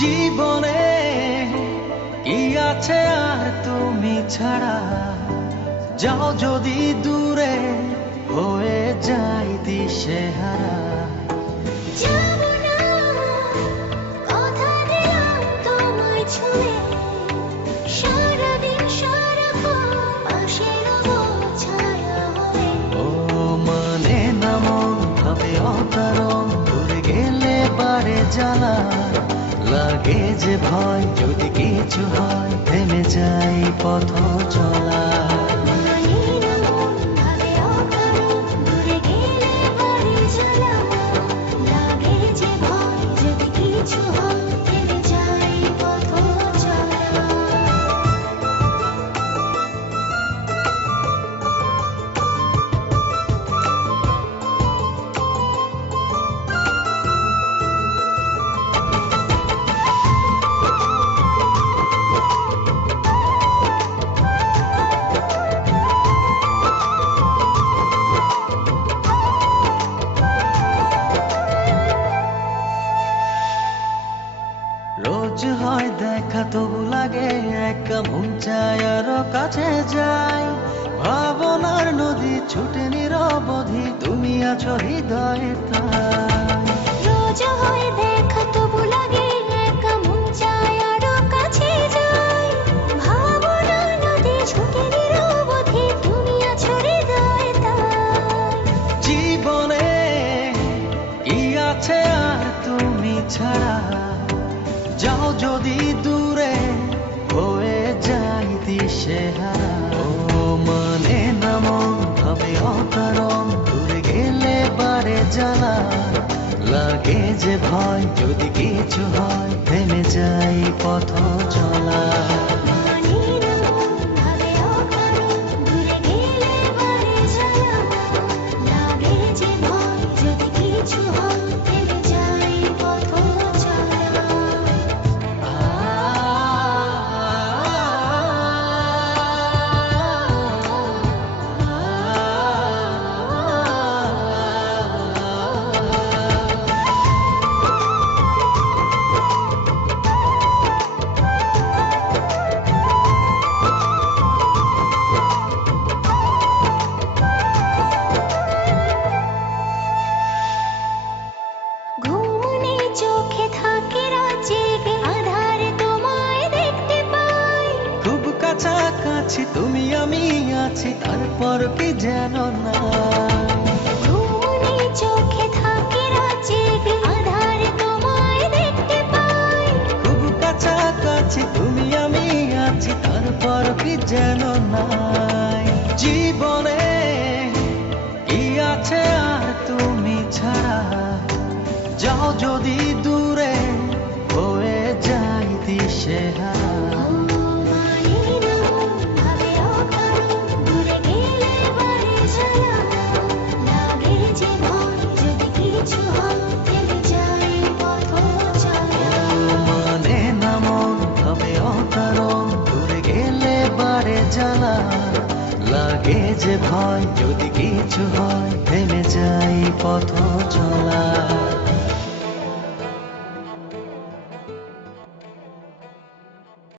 জীবনে কি আছে আর তুমি ছাড়া, যাও যদি দূরে হয়ে যাই দিশেহারা। যাবো না, কথা দিলাম তোমায় ছুঁয়ে, সারাদিন সারাক্ষণ পাশে রবো ছায়া হয়ে। ও মানে না মন ভাবে অকারণ, দূরে গেলে বারে জ্বালা লাগে যে ভয়, যদি কিছু হয় থেমে যাই পথ চলা। মানে না মন ভাবে অকারণ, দূরে গেলে বাড়ি জ্বালা লাগে যে ভয়, যদি কিছু হয় থেমে যাই পথ চলা। রোজ হয় দেখা তবু লাগে একা, মন চায় আরো কাছে যাই। ভাবনার নদী ছুটে নিরবধি, তুমি আছো হৃদয়ে তাই। রোজ হয় দেখা তবু লাগে একা, মন চায় আরো কাছে যাই। ভাবনা নদী ছুটে নিরবধি, তুমি আছো হৃদয়ে তাই। জীবনে কি আছে আর তুমি ছাড়া, যাও যদি দূরে হয়ে যাই দিশেহারা। ও মানে না মন ভাবে অকারণ, দূরে গেলে বারে জ্বালা লাগে যে ভয়, যদি কিছু হয় থেমে যাই পথ চলা। মানে না মন ভাবে অকারণ, দূরে গেলে বাড়ি জ্বালা লাগে যে ভয়, যদি কিছু হয় থেমে যাই পথ চলা। ঘুম নেই চোখে থাকে রাত জেগে, আঁধারে তোমায় দেখতে পাই। খুব কাছাকাছি তুমি আমি আছি, তারপর কি যেন না। ঘুম নেই চোখে থাকে রাত জেগে, আঁধারে তোমায় দেখতে পাই। খুব কাছাকাছি তুমি আমি আছি, তারপর কি যেন নাই। জীবনে কি আছে আর তুমি ছাড়া, যাও যদি দূরে হয়ে যাই দিশেহারা। মানে না মন ভাবে অকারণ, দূরে গেলে বাড়ি জ্বালা লাগে যে ভয়, যদি কিছু হয় থেমে যাই পথ চলা। মানে না মন ভাবে অকারণ, দূরে গেলে বারে জ্বালা লাগে যে ভয়, যদি কিছু হয় থেমে যাই পথ চলা।